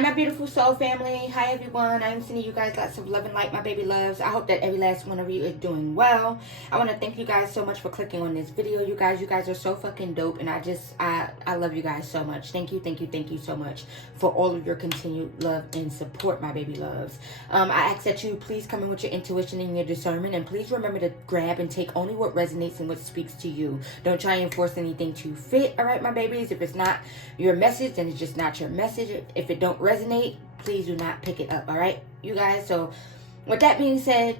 Hi, my beautiful soul family. Hi, everyone. I'm sending you guys lots of love and light, my baby loves. I hope that every last one of you is doing well. I want to thank you guys so much for clicking on this video. You guys are so fucking dope, and I love you guys so much. Thank you so much for all of your continued love and support, my baby loves. I ask that you please come in with your intuition and your discernment, and please remember to grab and take only what resonates and what speaks to you. Don't try and force anything to fit, all right, my babies? If it's not your message, then it's just not your message. If it don't resonate, please do not pick it up, all right, you guys? So with that being said,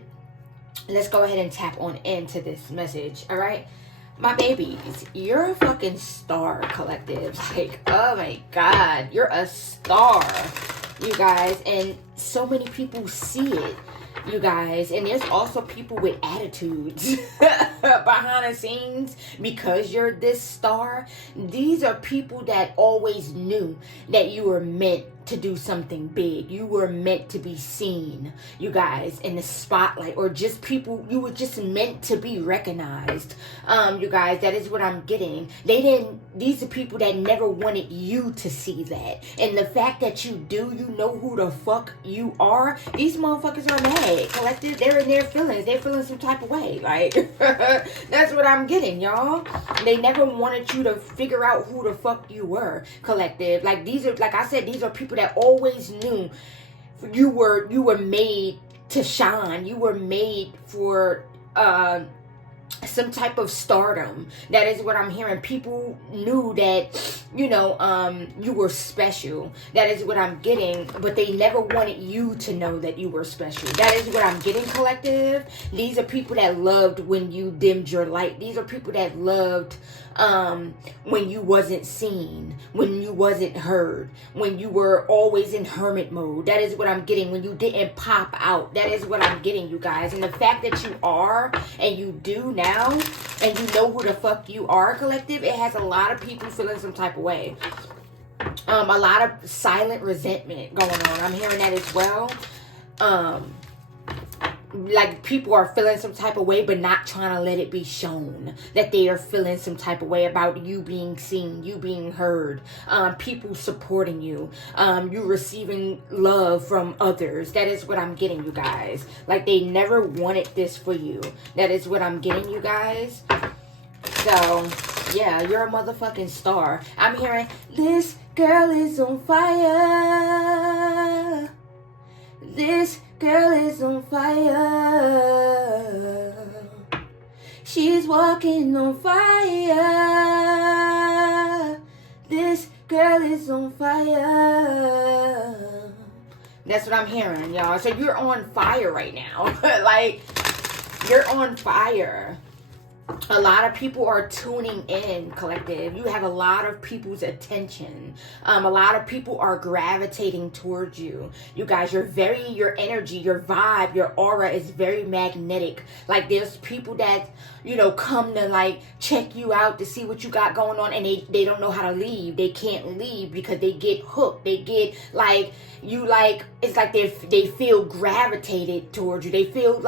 let's go ahead and tap on into this message, all right? My babies, you're a fucking star, collective. Like, oh my God, you're a star, you guys. And so many people see it, you guys. And there's also people with attitudes behind the scenes because you're this star. These are people that always knew that you were meant to do something big. You were meant to be seen, you guys, in the spotlight, or just people, you were just meant to be recognized. You guys, that is what I'm getting. These are people that never wanted you to see that. And the fact that you do, you know who the fuck you are. These motherfuckers are mad, collective. They're in their feelings. They're feeling some type of way. Like, that's what I'm getting, y'all. They never wanted you to figure out who the fuck you were, collective. Like, these are, like I said, these are people that always knew you were made to shine. You were made for some type of stardom. That is what I'm hearing. People knew that, you know, you were special. That is what I'm getting. But they never wanted you to know that you were special. That is what I'm getting, collective. These are people that loved when you dimmed your light. These are people that loved when you wasn't seen, when you wasn't heard, when you were always in hermit mode. That is what I'm getting. When you didn't pop out. That is what I'm getting, you guys. And the fact that you are, and you do now, and you know who the fuck you are, collective, it has a lot of people feeling some type of way. A lot of silent resentment going on. I'm hearing that as well. Like, people are feeling some type of way, but not trying to let it be shown that they are feeling some type of way about you being seen, you being heard, people supporting you, you receiving love from others. That is what I'm getting, you guys. Like, they never wanted this for you. That is what I'm getting, you guys. So, yeah, you're a motherfucking star. I'm hearing, this girl is on fire. This girl is on fire. She's walking on fire. This girl is on fire. That's what I'm hearing, y'all. So you're on fire right now. Like, you're on fire. A lot of people are tuning in, collective. You have a lot of people's attention. A lot of people are gravitating towards you. You guys, your energy, your vibe, your aura is very magnetic. Like, there's people that, you know, come to, like, check you out to see what you got going on, and they don't know how to leave. They can't leave because they get hooked. They get, like, you, like, it's like they feel gravitated towards you. They feel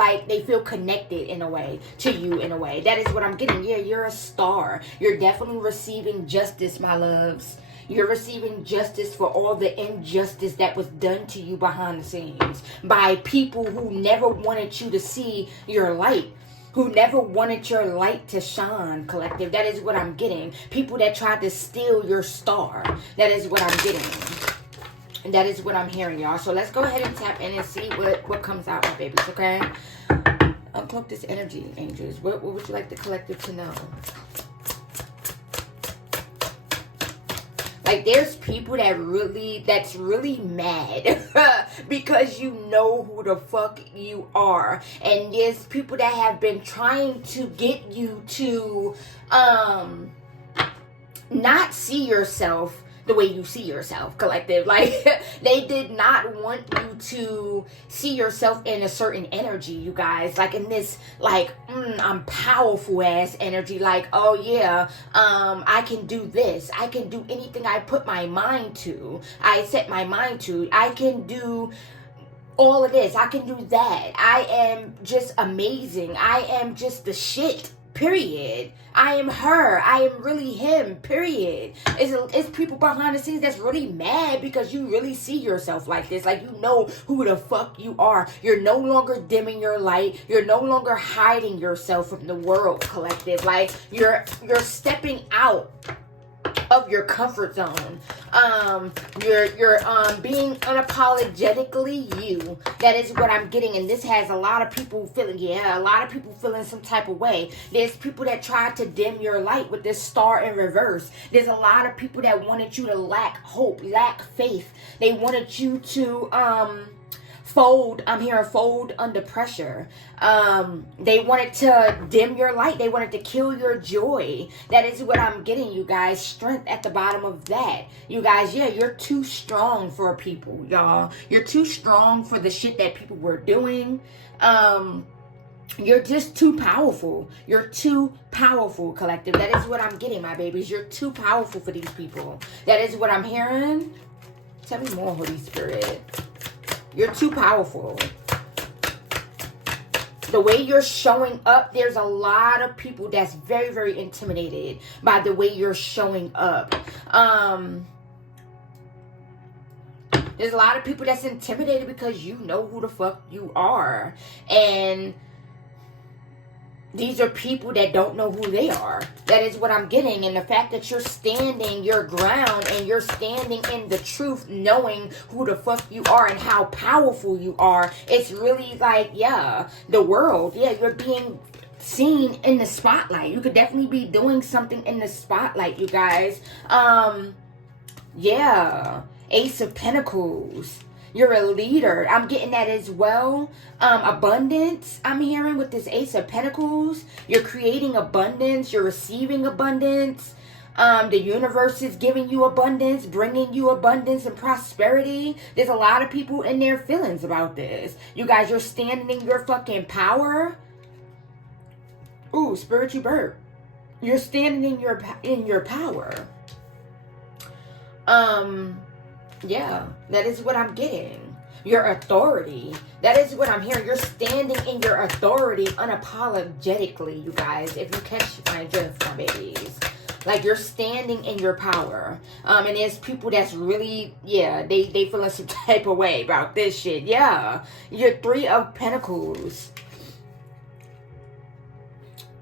connected in a way to you, in a way. That is what I'm getting. Yeah, you're a star. You're definitely receiving justice, my loves. You're receiving justice for all the injustice that was done to you behind the scenes by people who never wanted you to see your light, who never wanted your light to shine, collective. That is what I'm getting. People that tried to steal your star. That is what I'm getting. And that is what I'm hearing, y'all. So let's go ahead and tap in and see what comes out, my babies, okay? Uncloak this energy, angels. What would you like the collective to know? Like, there's people that's really mad because you know who the fuck you are. And there's people that have been trying to get you to not see yourself the way you see yourself, collective. Like, they did not want you to see yourself in a certain energy, you guys. Like, in this, like, I'm powerful ass energy. Like, oh yeah, I can do this. I can do anything I put my mind to. I set my mind to. I can do all of this. I can do that. I am just amazing. I am just the shit. period. I am her. I am really him, period. It's people behind the scenes that's really mad because you really see yourself like this. Like, you know who the fuck you are. You're no longer dimming your light. You're no longer hiding yourself from the world, collective. Like, you're stepping out of your comfort zone. You're being unapologetically you. That is what I'm getting, and this has a lot of people feeling, a lot of people feeling some type of way. There's people that try to dim your light with this star in reverse. There's a lot of people that wanted you to lack hope, lack faith. They wanted you to fold under pressure. They wanted to dim your light. They wanted to kill your joy. That is what I'm getting, you guys. Strength at the bottom of that. You guys, you're too strong for people, y'all. You're too strong for the shit that people were doing. You're just too powerful. You're too powerful, collective. That is what I'm getting, my babies. You're too powerful for these people. That is what I'm hearing. Tell me more, Holy Spirit. You're too powerful. The way you're showing up, there's a lot of people that's very, very intimidated by the way you're showing up. There's a lot of people that's intimidated because you know who the fuck you are. And these are people that don't know who they are. That is what I'm getting. And the fact that you're standing your ground and you're standing in the truth, knowing who the fuck you are and how powerful you are, it's really like, the world. You're being seen in the spotlight. You could definitely be doing something in the spotlight, you guys. Ace of Pentacles. You're a leader. I'm getting that as well. Abundance, I'm hearing with this Ace of Pentacles. You're creating abundance. You're receiving abundance. The universe is giving you abundance, bringing you abundance and prosperity. There's a lot of people in their feelings about this. You guys, you're standing in your fucking power. Ooh, spiritual bird. You're standing in your power. That is what I'm getting. Your authority. That is what I'm hearing. You're standing in your authority unapologetically, you guys. If you catch my drift, my babies. Like, you're standing in your power. And there's people that's really, they feeling some type of way about this shit. You're Three of Pentacles.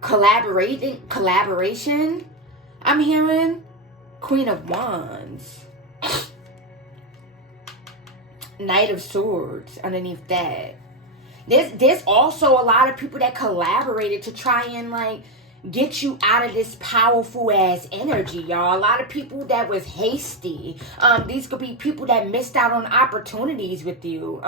Collaboration. I'm hearing Queen of Wands. Knight of Swords underneath that. There's also a lot of people that collaborated to try and like get you out of this powerful ass energy, y'all. A lot of people that was hasty. These could be people that missed out on opportunities with you.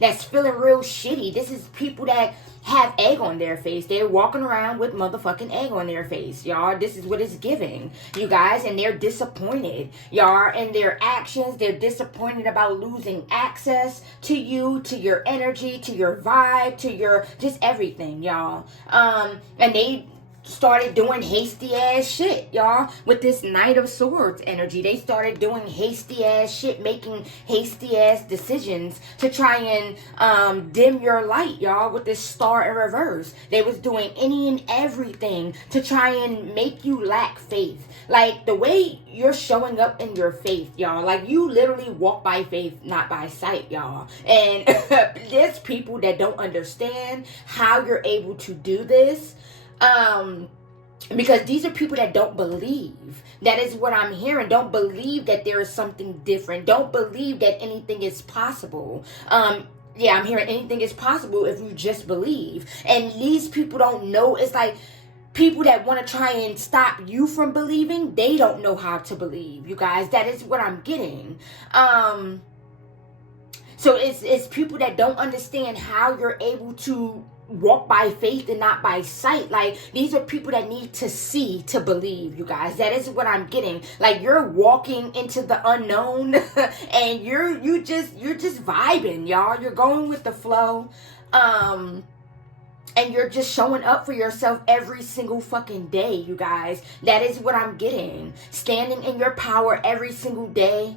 That's feeling real shitty. This is people that have egg on their face. They're walking around with motherfucking egg on their face, y'all. This is what it's giving, you guys. And they're disappointed, y'all, in their actions. They're disappointed about losing access to you, to your energy, to your vibe, to your just everything, y'all. And they started doing hasty ass shit, y'all, with this Knight of Swords energy. They started doing hasty ass shit, making hasty ass decisions to try and dim your light, y'all, with this Star in reverse. They was doing any and everything to try and make you lack faith. Like, the way you're showing up in your faith, y'all, like, you literally walk by faith, not by sight, y'all. And there's people that don't understand how you're able to do this. Because these are people that don't believe. That is what I'm hearing. Don't believe that there is something different. Don't believe that anything is possible. I'm hearing anything is possible if you just believe. And these people don't know. It's like people that want to try and stop you from believing, they don't know how to believe, you guys. That is what I'm getting. So it's people that don't understand how you're able to walk by faith and not by sight. Like, these are people that need to see to believe, you guys. That is what I'm getting. Like, you're walking into the unknown and you're just vibing, y'all. You're going with the flow. And you're just showing up for yourself every single fucking day, you guys. That is what I'm getting. Standing in your power every single day.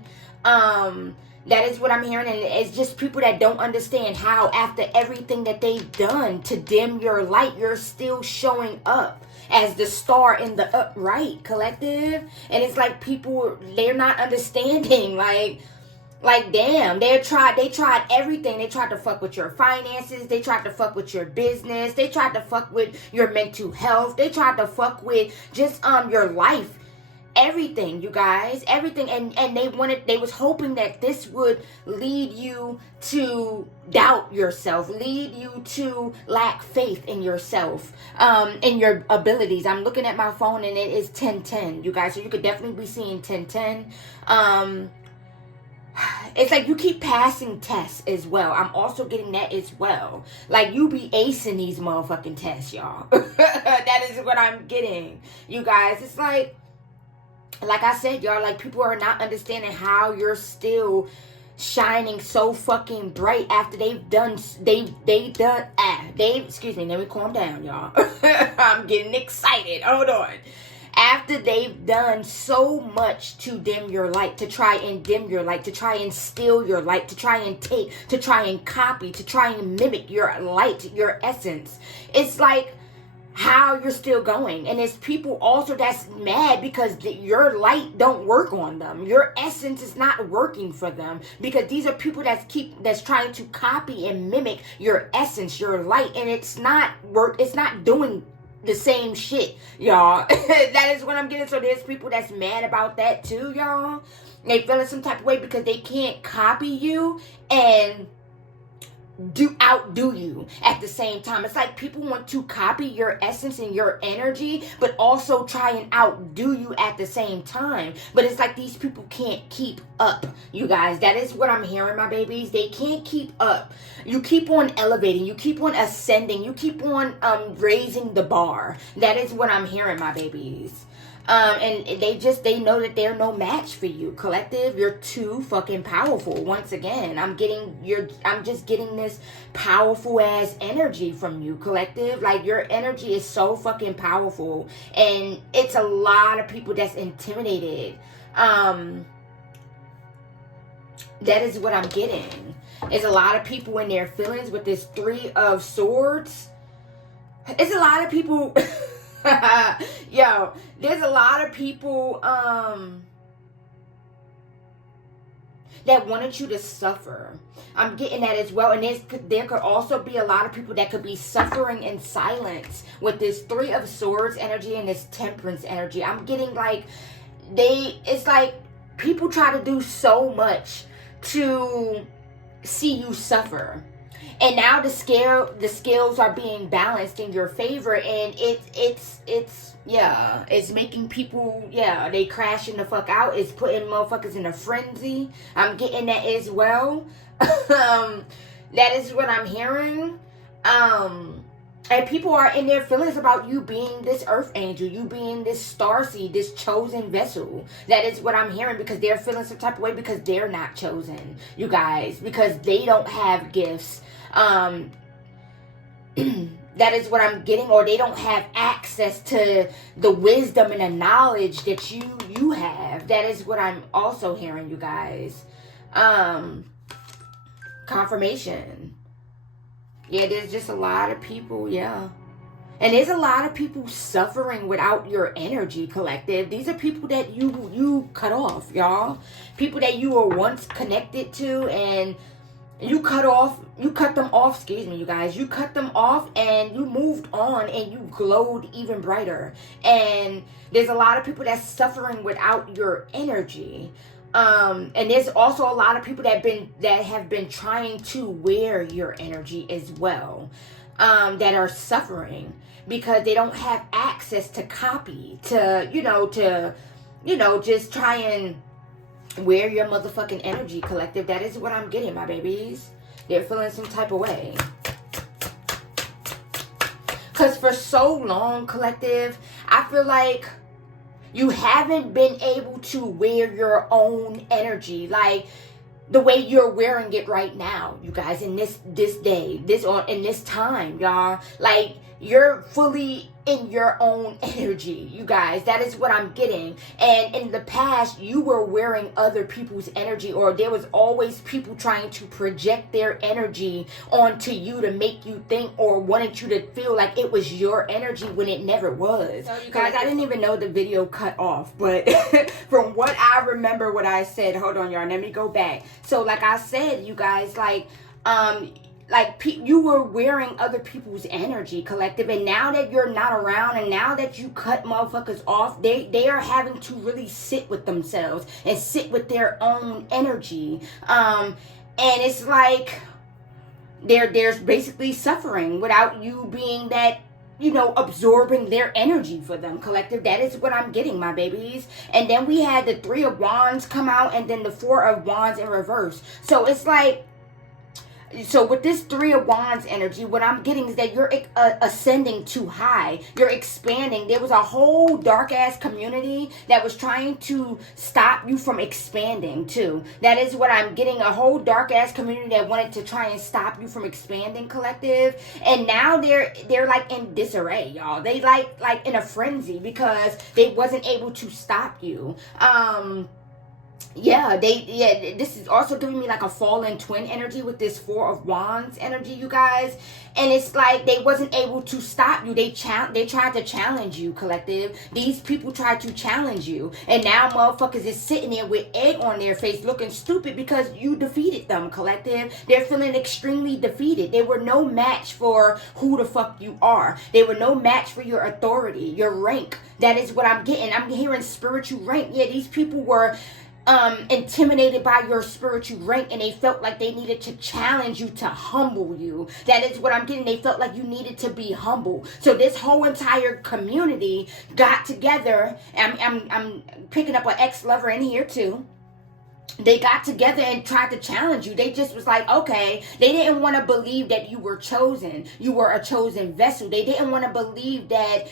That is what I'm hearing, and it's just people that don't understand how after everything that they've done to dim your light, you're still showing up. as the star in the upright, collective. And it's like people, they're not understanding, like damn, they tried everything. They tried to fuck with your finances, they tried to fuck with your business, they tried to fuck with your mental health, they tried to fuck with just your life, everything, you guys, everything. And they was hoping that this would lead you to doubt yourself, lead you to lack faith in yourself, in your abilities. I'm looking at my phone and it is 10:10, you guys, so you could definitely be seeing 10:10. It's like you keep passing tests as well. I'm also getting that as well. Like you be acing these motherfucking tests, y'all. That is what I'm getting, you guys. It's like I said, y'all, like people are not understanding how you're still shining so fucking bright after excuse me, let me calm down, y'all. I'm getting excited. Hold on. After they've done so much to dim your light, to try and dim your light, to try and steal your light, to try and take, to try and copy, to try and mimic your light, your essence. It's like how you're still going. And there's people also that's mad because your light don't work on them. Your essence is not working for them, because these are people that's trying to copy and mimic your essence, your light, and it's not doing the same shit, y'all. That is what I'm getting. So there's people that's mad about that too, y'all. They feeling some type of way because they can't copy you and outdo you at the same time. It's like people want to copy your essence and your energy, but also try and outdo you at the same time. But it's like these people can't keep up, you guys. That is what I'm hearing, my babies. They can't keep up. You keep on elevating, you keep on ascending, you keep on raising the bar. That is what I'm hearing, my babies. And they know that they're no match for you, collective. You're too fucking powerful. Once again, I'm just getting this powerful ass energy from you, collective. Like your energy is so fucking powerful, and it's a lot of people that's intimidated. That is what I'm getting. It's a lot of people in their feelings with this 3 of Swords. It's a lot of people. Yo, there's a lot of people that wanted you to suffer. I'm getting that as well. And there could also be a lot of people that could be suffering in silence with this 3 of Swords energy and this Temperance energy. I'm getting like it's like people try to do so much to see you suffer. And now the scales are being balanced in your favor, and it's making people, they crashing the fuck out. It's putting motherfuckers in a frenzy. I'm getting that as well. That is what I'm hearing. And people are in their feelings about you being this earth angel, you being this starseed, this chosen vessel. That is what I'm hearing, because they're feeling some type of way because they're not chosen, you guys, because they don't have gifts. That is what I'm getting, or they don't have access to the wisdom and the knowledge that you have. That is what I'm also hearing, you guys. Confirmation. Yeah, there's just a lot of people, And there's a lot of people suffering without your energy, collective. These are people that you cut off, y'all. People that you were once connected to, and you cut them off, excuse me, you guys. You cut them off and you moved on and you glowed even brighter. And there's a lot of people that's suffering without your energy. And there's also a lot of people that have been trying to wear your energy as well, that are suffering because they don't have access to copy, to just try and wear your motherfucking energy, collective. That is what I'm getting, my babies. They're feeling some type of way. Because for so long, collective, I feel like you haven't been able to wear your own energy like the way you're wearing it right now, you guys, in this day, in this time, y'all. Like, you're fully in your own energy, you guys. That is what I'm getting. And in the past, you were wearing other people's energy, or there was always people trying to project their energy onto you to make you think or wanted you to feel like it was your energy when it never was. So you guys, I didn't even know the video cut off, but from what I remember what I said, hold on y'all, let me go back. So like I said, you guys, you were wearing other people's energy, collective, and now that you're not around, and now that you cut motherfuckers off, they are having to really sit with themselves and sit with their own energy. And it's like there's basically suffering without you being that, you know, absorbing their energy for them, collective. That is what I'm getting, my babies. And then we had the Three of Wands come out, and then the Four of Wands in reverse. So it's like, so with this Three of Wands energy, what I'm getting is that you're ascending too high. You're expanding. There was a whole dark ass community that was trying to stop you from expanding too. That is what I'm getting. A whole dark ass community that wanted to try and stop you from expanding, collective. And now they're like in disarray, y'all. They like in a frenzy because they wasn't able to stop you. This is also giving me like a fallen twin energy with this Four of Wands energy, you guys. And it's like they wasn't able to stop you. They tried to challenge you, collective. These people tried to challenge you, and now motherfuckers is sitting there with egg on their face looking stupid because you defeated them, collective. They're feeling extremely defeated. They were no match for who the fuck you are. They were no match for your authority, your rank. That is what I'm getting. I'm hearing spiritual rank. Yeah, these people were intimidated by your spiritual rank, and they felt like they needed to challenge you, to humble you. That is what I'm getting. They felt like you needed to be humble. So this whole entire community got together. I'm picking up an ex-lover in here too. They got together and tried to challenge you. They just was like, okay. They didn't want to believe that you were chosen. You were a chosen vessel. They didn't want to believe that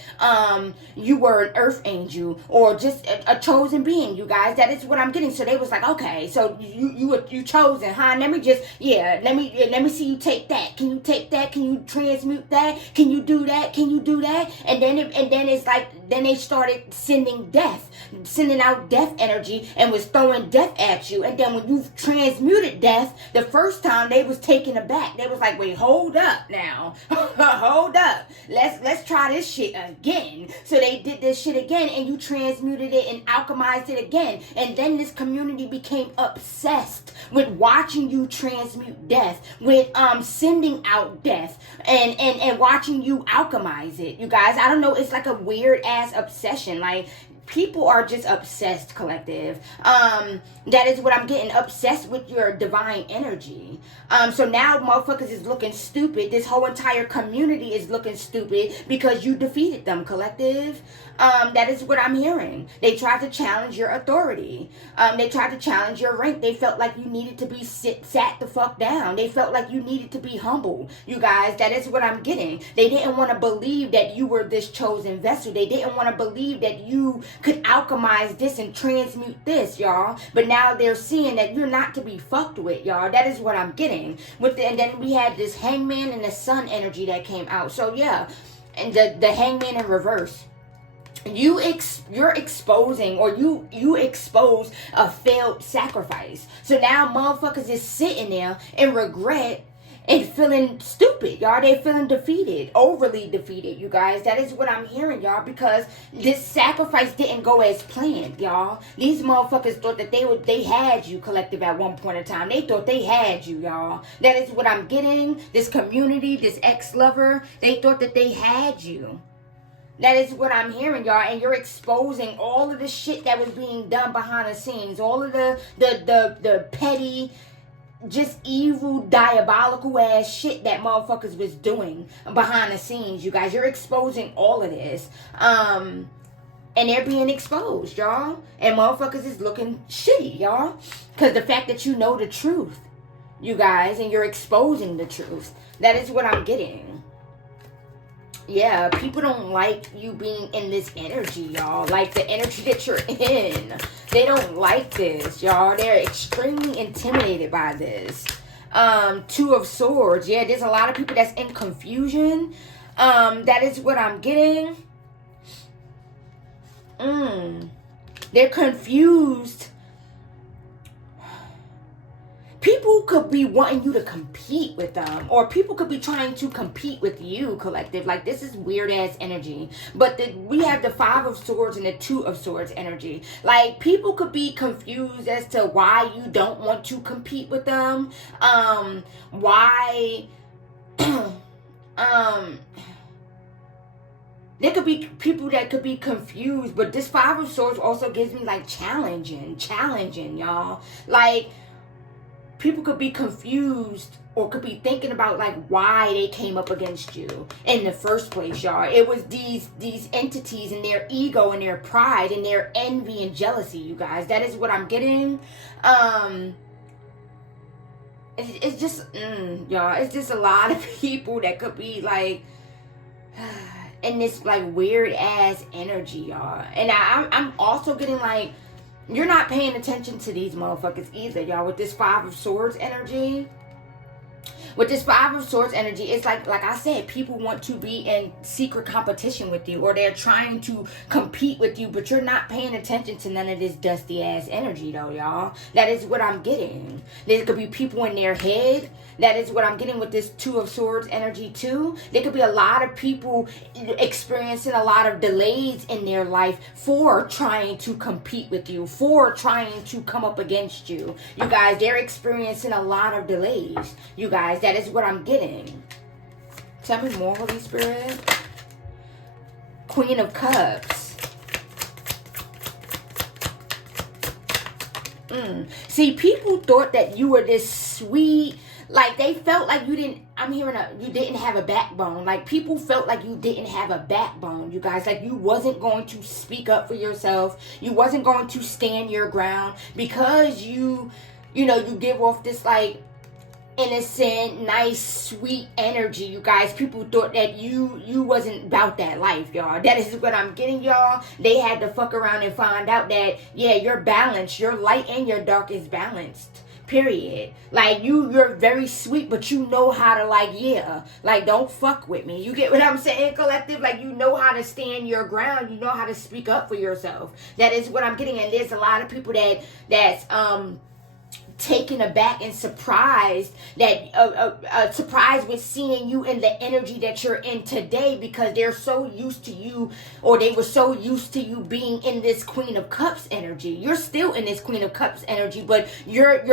you were an earth angel or just a chosen being, you guys. That is what I'm getting. So they was like, okay, so you chosen, huh? Let me see you take that. Can you take that? Can you transmute that? Can you do that? Can you do that? And then it's like, then they started sending out death energy and was throwing death at you. And then when you transmuted death the first time, they was taken aback. They was like, wait, hold up now. Hold up. Let's try this shit again. So they did this shit again, and you transmuted it and alchemized it again. And then this community became obsessed with watching you transmute death, with sending out death, and watching you alchemize it. You guys, I don't know, it's like a weird ass obsession. Like, people are just obsessed, collective. That is what I'm getting, obsessed with your divine energy. So now motherfuckers is looking stupid. This whole entire community is looking stupid because you defeated them, collective. That is what I'm hearing. They tried to challenge your authority. They tried to challenge your rank. They felt like you needed to be sat the fuck down. They felt like you needed to be humble. You guys, that is what I'm getting. They didn't want to believe that you were this chosen vessel. They didn't want to believe that you could alchemize this and transmute this, y'all. But now they're seeing that you're not to be fucked with, y'all. That is what I'm getting. And then we had this Hangman and the Sun energy that came out. So yeah, and the Hangman in reverse. You're exposing, or you expose a failed sacrifice. So now motherfuckers is sitting there in regret and feeling stupid, y'all. They feeling defeated, overly defeated, you guys. That is what I'm hearing, y'all, because this sacrifice didn't go as planned, y'all. These motherfuckers thought that they had you, collective, at one point in time. They thought they had you, y'all. That is what I'm getting. This community, this ex-lover, they thought that they had you. That is what I'm hearing, y'all. And you're exposing all of the shit that was being done behind the scenes. All of the petty, just evil, diabolical ass shit that motherfuckers was doing behind the scenes, you guys. You're exposing all of this. And they're being exposed, y'all. And motherfuckers is looking shitty, y'all. Because the fact that you know the truth, you guys, and you're exposing the truth. That is what I'm getting. Yeah, people don't like you being in this energy, y'all. Like the energy that you're in. They don't like this, y'all. They're extremely intimidated by this. Two of Swords. Yeah, there's a lot of people that's in confusion. That is what I'm getting. They're confused. People could be wanting you to compete with them, or people could be trying to compete with you, collective. Like, this is weird ass energy. But we have the 5 of Swords and the 2 of Swords energy. Like, people could be confused as to why you don't want to compete with them. Why there could be people that could be confused, but this 5 of Swords also gives me like challenging, y'all. Like, people could be confused or could be thinking about like why they came up against you in the first place, y'all. It was these entities and their ego and their pride and their envy and jealousy, you guys. That is what I'm getting. It's just, y'all, it's just a lot of people that could be like in this like weird ass energy, y'all. And I'm also getting like, you're not paying attention to these motherfuckers either, y'all, with this 5 of Swords energy. With this 5 of Swords energy, it's like I said, people want to be in secret competition with you, or they're trying to compete with you, but you're not paying attention to none of this dusty ass energy though, y'all. That is what I'm getting. There could be people in their head. That is what I'm getting with this 2 of Swords energy too. There could be a lot of people experiencing a lot of delays in their life for trying to compete with you, for trying to come up against you. You guys, they're experiencing a lot of delays. You guys, that is what I'm getting. Tell me more, Holy Spirit. Queen of Cups. See, people thought that you were this sweet, like they felt like you didn't, you didn't have a backbone. Like, people felt like you didn't have a backbone, you guys. Like, you wasn't going to speak up for yourself. You wasn't going to stand your ground because you give off this like innocent, nice, sweet energy, you guys. People thought that you wasn't about that life, y'all. That is what I'm getting, y'all. They had to fuck around and find out that, yeah, you're balanced. Your light and your dark is balanced. Period. Like, you're very sweet, but you know how to, like, yeah, like, don't fuck with me. You get what I'm saying, collective? Like, you know how to stand your ground. You know how to speak up for yourself. That is what I'm getting. And there's a lot of people that's taken aback and surprised that surprised with seeing you in the energy that you're in today, because they're so used to you, or they were so used to you being in this Queen of Cups energy. You're still in this Queen of Cups energy, but you're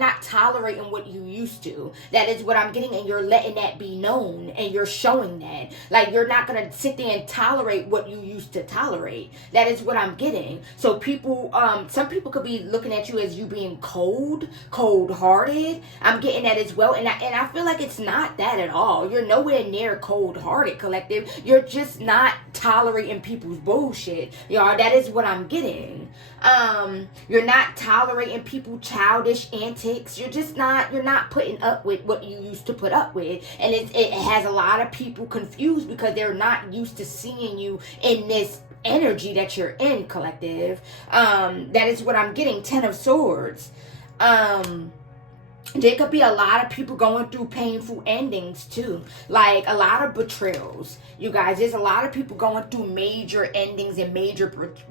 not tolerating what you used to. That is what I'm getting, and you're letting that be known, and you're showing that. Like, you're not gonna sit there and tolerate what you used to tolerate. That is what I'm getting. So people, some people could be looking at you as you being cold-hearted. I'm getting that as well. And I feel like it's not that at all. You're nowhere near cold-hearted, collective. You're just not tolerating people's bullshit. Y'all, that is what I'm getting. You're not tolerating people's childish antics. You're not putting up with what you used to put up with. And it has a lot of people confused because they're not used to seeing you in this energy that you're in, collective. That is what I'm getting. 10 of Swords. There could be a lot of people going through painful endings too, like a lot of betrayals. You guys, there's a lot of people going through major endings and major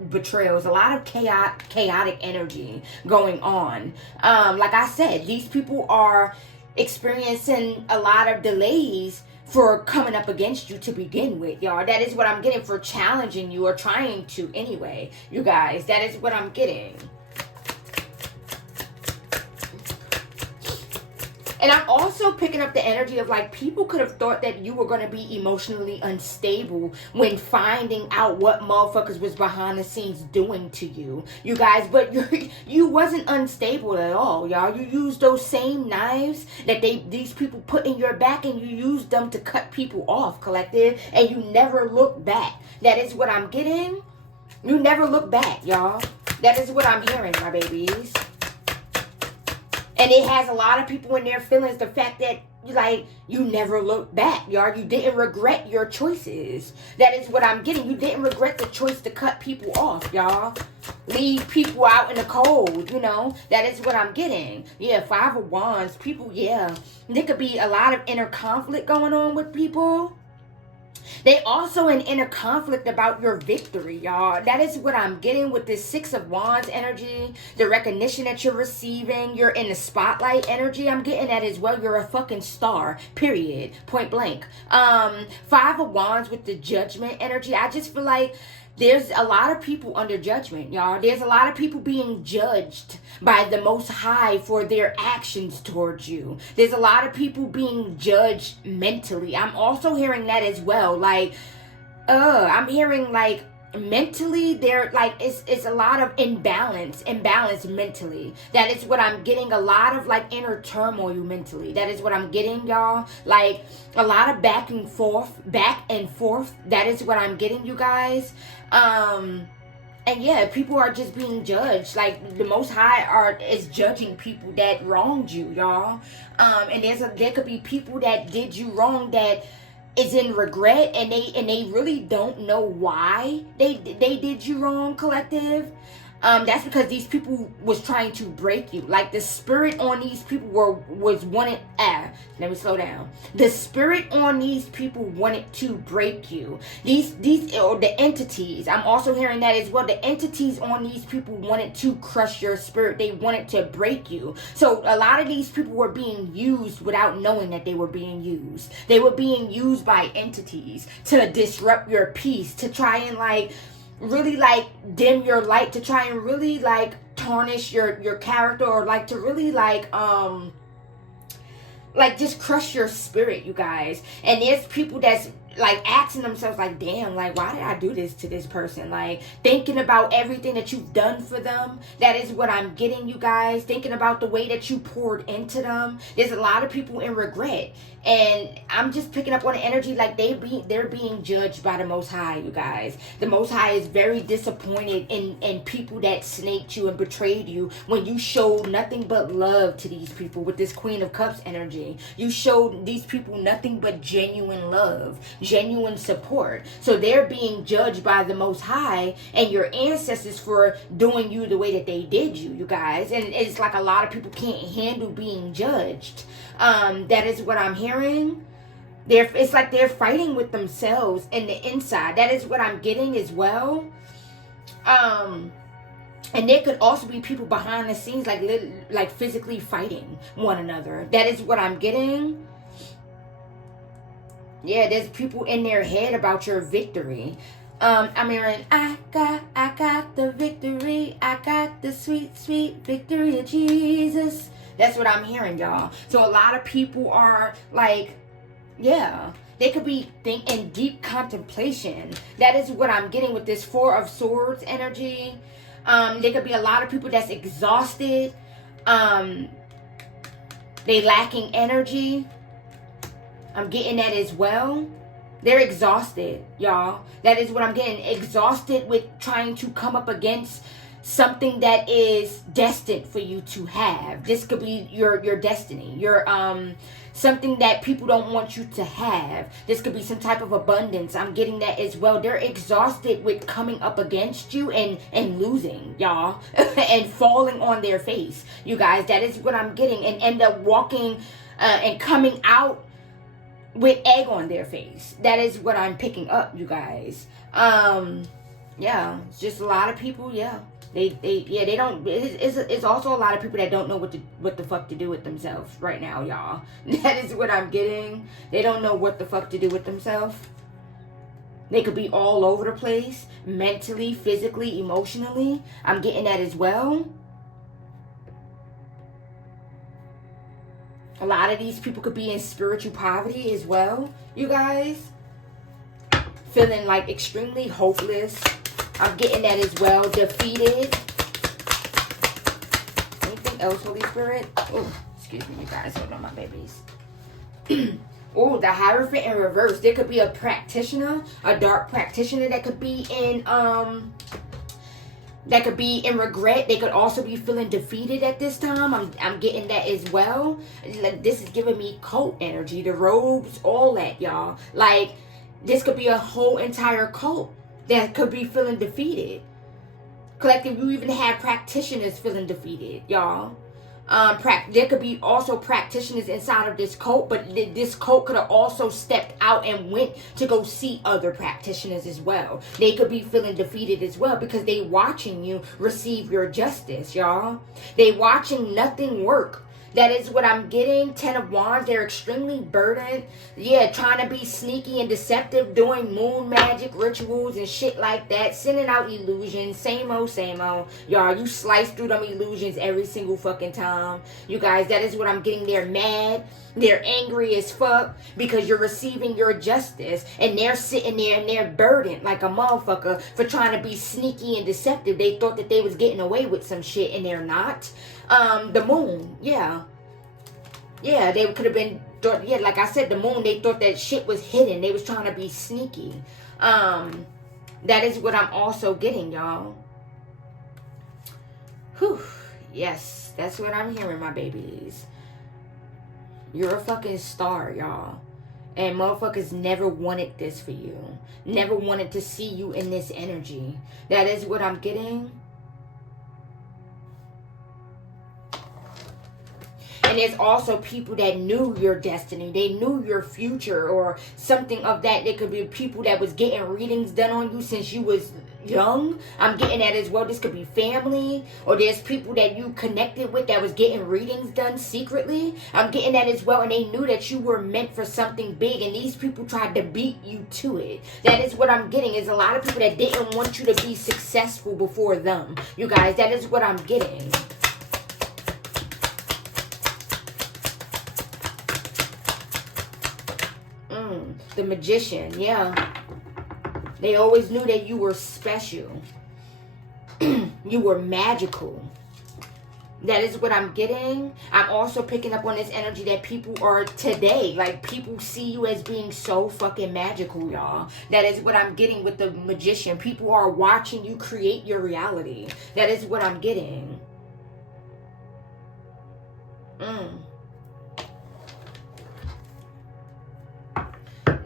betrayals. A lot of chaotic energy going on. Like I said, these people are experiencing a lot of delays for coming up against you to begin with, y'all. That is what I'm getting, for challenging you, or trying to anyway. You guys, that is what I'm getting. And I'm also picking up the energy of, like, people could have thought that you were going to be emotionally unstable when finding out what motherfuckers was behind the scenes doing to you. You guys, but you wasn't unstable at all, y'all. You used those same knives that these people put in your back, and you used them to cut people off, collective, and you never look back. That is what I'm getting. You never look back, y'all. That is what I'm hearing, my babies. And it has a lot of people in their feelings, the fact that, like, you never look back, y'all. You didn't regret your choices. That is what I'm getting. You didn't regret the choice to cut people off, y'all. Leave people out in the cold, you know. That is what I'm getting. Yeah, 5 of Wands. People, yeah. There could be a lot of inner conflict going on with people. They also in inner conflict about your victory, y'all. That is what I'm getting with this Six of Wands energy. The recognition that you're receiving. You're in the spotlight energy. I'm getting that as well. You're a fucking star. Period. Point blank. Five of Wands with the Judgment energy. I just feel like there's a lot of people under judgment, y'all. There's a lot of people being judged by the Most High for their actions towards you. There's a lot of people being judged mentally. I'm also hearing that as well. Like, I'm hearing like mentally there, like it's a lot of imbalance mentally. That is what I'm getting. A lot of like inner turmoil mentally. That is what I'm getting, y'all. Like a lot of back and forth. That is what I'm getting, you guys. And yeah, people are just being judged. Like the Most High is judging people that wronged you, y'all. And there could be people that did you wrong that is in regret, and they really don't know why they did you wrong, collective. That's because these people was trying to break you. Like the spirit on these people was wanted. Let me slow down. The spirit on these people wanted to break you. These or the entities. I'm also hearing that as well. The entities on these people wanted to crush your spirit. They wanted to break you. So a lot of these people were being used without knowing that they were being used. They were being used by entities to disrupt your peace, to try and like really like dim your light, to try and really like tarnish your character, or like to really like just crush your spirit, you guys. And there's people that's like asking themselves like, damn, like why did I do this to this person? Like thinking about everything that you've done for them. That is what I'm getting, you guys. Thinking about the way that you poured into them. There's a lot of people in regret, and I'm just picking up on the energy like they're being judged by the Most High, you guys. The Most High is very disappointed in people that snaked you and betrayed you when you showed nothing but love to these people. With this Queen of Cups energy, you showed these people nothing but genuine love, genuine support. So they're being judged by the Most High and your ancestors for doing you the way that they did you, you guys. And it's like a lot of people can't handle being judged. That is what I'm hearing. It's like they're fighting with themselves in the inside. That is what I'm getting as well. And there could also be people behind the scenes like physically fighting one another. That is what I'm getting. Yeah, there's people in their head about your victory. I'm hearing, I got the victory. I got the sweet, sweet victory of Jesus. That's what I'm hearing, y'all. So a lot of people are like, yeah, they could be in deep contemplation. That is what I'm getting with this Four of Swords energy. There could be a lot of people that's exhausted. They lacking energy. I'm getting that as well. They're exhausted, y'all. That is what I'm getting. Exhausted with trying to come up against something that is destined for you to have. This could be your destiny. Your something that people don't want you to have. This could be some type of abundance. I'm getting that as well. They're exhausted with coming up against you and losing, y'all. And falling on their face. You guys, that is what I'm getting. And end up walking and coming out with egg on their face. That is what I'm picking up, you guys. Yeah, it's just a lot of people, yeah. They don't. It's also a lot of people that don't know what the fuck to do with themselves right now, y'all. That is what I'm getting. They don't know what the fuck to do with themselves. They could be all over the place, mentally, physically, emotionally. I'm getting that as well. A lot of these people could be in spiritual poverty as well, you guys. Feeling like extremely hopeless. I'm getting that as well. Defeated. Anything else, Holy Spirit? Oh, excuse me, you guys. Hold on, my babies. Oh, the Hierophant in reverse. There could be a practitioner, a dark practitioner that could be in regret. They could also be feeling defeated at this time. I'm getting that as well. This is giving me cult energy. The robes, all that, y'all. Like, this could be a whole entire cult that could be feeling defeated. Collective, you even have practitioners feeling defeated, y'all. There could be also practitioners inside of this cult, but this cult could have also stepped out and went to go see other practitioners as well. They could be feeling defeated as well because they watching you receive your justice, y'all. They watching nothing work. That is what I'm getting. 10 of Wands, they're extremely burdened. Yeah, trying to be sneaky and deceptive, doing moon magic rituals and shit like that. Sending out illusions. Same old, same old. Y'all, you slice through them illusions every single fucking time. You guys, that is what I'm getting. They're mad. They're angry as fuck because you're receiving your justice. And they're sitting there and they're burdened like a motherfucker for trying to be sneaky and deceptive. They thought that they was getting away with some shit and they're not. The moon, yeah, they could have been, yeah, like I said, the moon, they thought that shit was hidden. They was trying to be sneaky. That is what I'm also getting, y'all. Whew, yes, that's what I'm hearing, my babies. You're a fucking star, y'all. And motherfuckers never wanted this for you. Never wanted to see you in this energy. That is what I'm getting. And there's also people that knew your destiny. They knew your future or something of that. There could be people that was getting readings done on you since you was young. I'm getting that as well. This could be family. Or there's people that you connected with that was getting readings done secretly. I'm getting that as well. And they knew that you were meant for something big. And these people tried to beat you to it. That is what I'm getting. Is a lot of people that didn't want you to be successful before them. You guys, that is what I'm getting. The Magician, yeah. They always knew that you were special. You were magical. That is what I'm getting. I'm also picking up on this energy that people are today. Like, people see you as being so fucking magical, y'all. That is what I'm getting with the Magician. People are watching you create your reality. That is what I'm getting.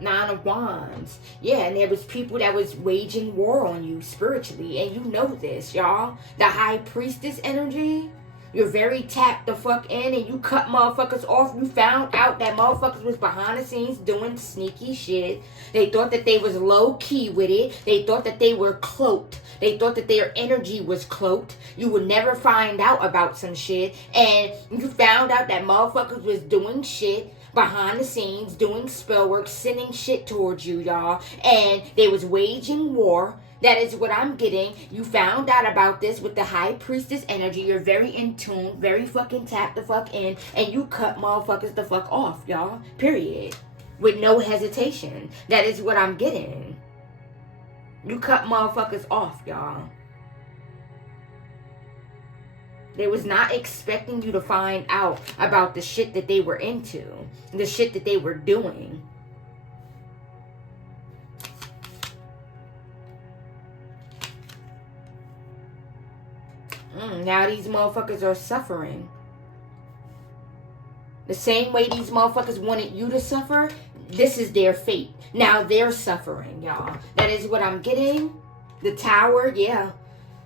Nine of Wands. Yeah, and there was people that was waging war on you spiritually. And you know this, y'all. The High Priestess energy. You're very tapped the fuck in and you cut motherfuckers off. You found out that motherfuckers was behind the scenes doing sneaky shit. They thought that they was low key with it. They thought that they were cloaked. They thought that their energy was cloaked. You would never find out about some shit. And you found out that motherfuckers was doing shit behind the scenes, doing spell work, sending shit towards you, y'all. And they was waging war. That is what I'm getting. You found out about this with the High Priestess energy. You're very in tune, very fucking tapped the fuck in, and you cut motherfuckers the fuck off, y'all. Period. With no hesitation. That is what I'm getting. You cut motherfuckers off, y'all. They was not expecting you to find out about the shit that they were into. The shit that they were doing. Now these motherfuckers are suffering. The same way these motherfuckers wanted you to suffer, this is their fate. Now they're suffering, y'all. That is what I'm getting. The Tower, yeah.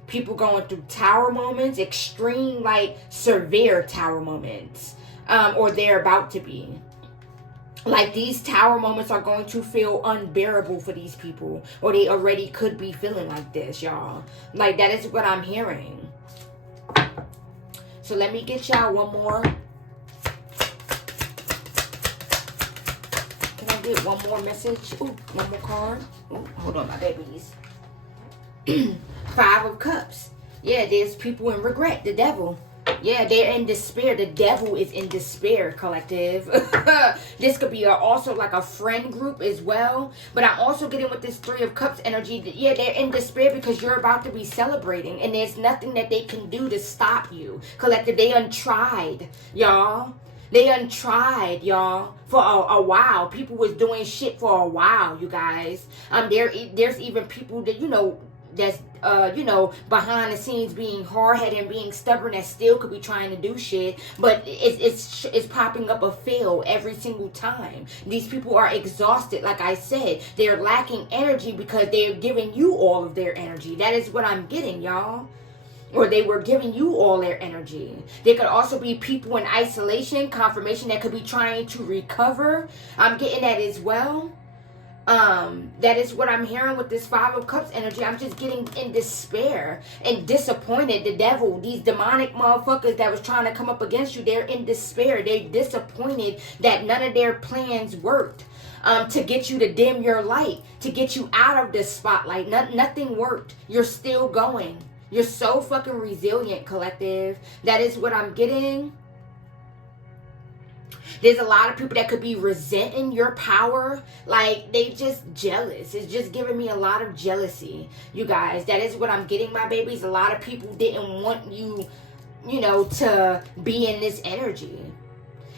People going through tower moments, extreme, like, severe tower moments. Or they're about to be. Like, these tower moments are going to feel unbearable for these people. Or they already could be feeling like this, y'all. Like, that is what I'm hearing. So let me get y'all one more. Can I get one more message? Ooh, one more card. Ooh, hold on, my babies. 5 of Cups. Yeah, there's people in regret. The Devil. Yeah, they're in despair. The Devil is in despair, collective. This could be also like a friend group as well. But I'm also getting with this 3 of Cups energy. Yeah, they're in despair because you're about to be celebrating. And there's nothing that they can do to stop you. Collective, they untried, y'all. They untried, y'all, for a while. People was doing shit for a while, you guys. There's even people that, you know, that's, behind the scenes being hard-headed and being stubborn that still could be trying to do shit. But it's popping up a fail every single time. These people are exhausted, like I said. They're lacking energy because they're giving you all of their energy. That is what I'm getting, y'all. or they were giving you all their energy. There could also be people in isolation, confirmation, that could be trying to recover. I'm getting that as well. That is what I'm hearing with this Five of Cups energy. I'm just getting in despair and disappointed. The devil, these demonic motherfuckers that was trying to come up against you, they're in despair. They're disappointed that none of their plans worked. To get you to dim your light, to get you out of this spotlight. Nothing worked. You're still going. You're so fucking resilient, collective. That is what I'm getting. There's a lot of people that could be resenting your power. Like, they just jealous. It's just giving me a lot of jealousy, you guys. That is what I'm getting, my babies. A lot of people didn't want you, you know, to be in this energy.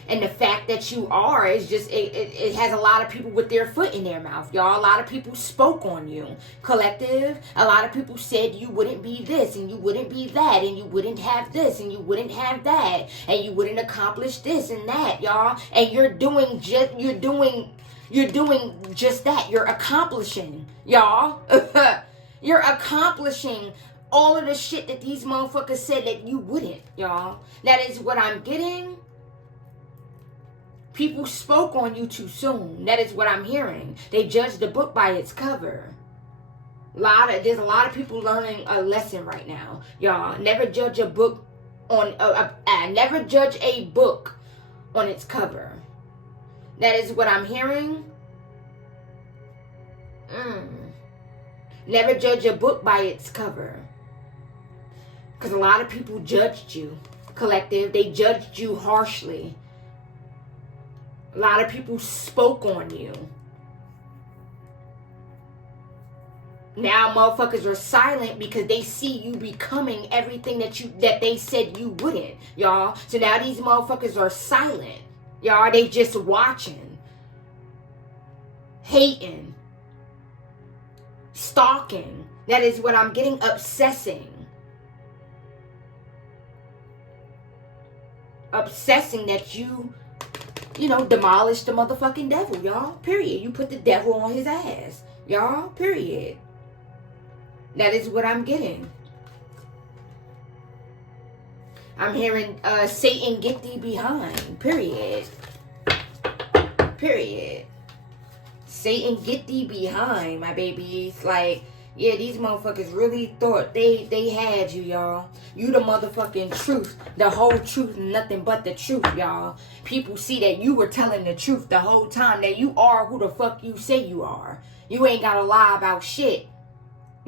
And the fact that you are is just, it has a lot of people with their foot in their mouth, y'all. A lot of people spoke on you, collective. A lot of people said you wouldn't be this, and you wouldn't be that, and you wouldn't have this, and you wouldn't have that, and you wouldn't accomplish this and that, y'all. And you're doing just that. You're accomplishing, y'all. You're accomplishing all of the shit that these motherfuckers said that you wouldn't, y'all. That is what I'm getting. People spoke on you too soon. That is what I'm hearing. They judged the book by its cover. There's a lot of people learning a lesson right now, y'all. Never judge a book on never judge a book on its cover. That is what I'm hearing. Never judge a book by its cover. Because a lot of people judged you, collective. They judged you harshly. A lot of people spoke on you. Now motherfuckers are silent because they see you becoming everything that they said you wouldn't, y'all. So now these motherfuckers are silent. Y'all, they just watching. Hating. Stalking. That is what I'm getting. Obsessing. Obsessing that you know, demolish the motherfucking devil, y'all. Period. You put the devil on his ass, y'all. Period. That is what I'm getting. I'm hearing Satan, get thee behind. Period. Period. Satan, get thee behind, my babies. Like, yeah, these motherfuckers really thought they had you, y'all. You the motherfucking truth. The whole truth, nothing but the truth, y'all. People see that you were telling the truth the whole time. That you are who the fuck you say you are. You ain't gotta lie about shit.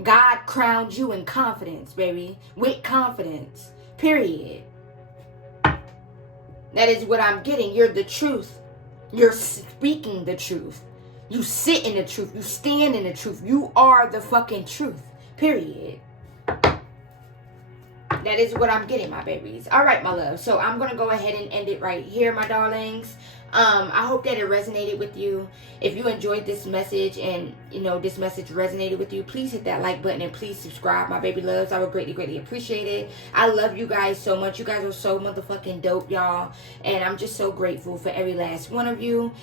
God crowned you in confidence, baby. With confidence. Period. That is what I'm getting. You're the truth. You're speaking the truth. You sit in the truth. You stand in the truth. You are the fucking truth. Period. That is what I'm getting, my babies. All right, my love. So I'm going to go ahead and end it right here, my darlings. I hope that it resonated with you. If you enjoyed this message and, you know, this message resonated with you, please hit that like button and please subscribe, my baby loves. I would greatly, greatly appreciate it. I love you guys so much. You guys are so motherfucking dope, y'all. And I'm just so grateful for every last one of you.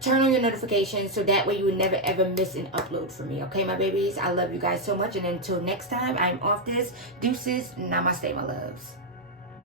Turn on your notifications so that way you would never, ever miss an upload from me. Okay, my babies? I love you guys so much. And until next time, I'm off this. Deuces. Namaste, my loves.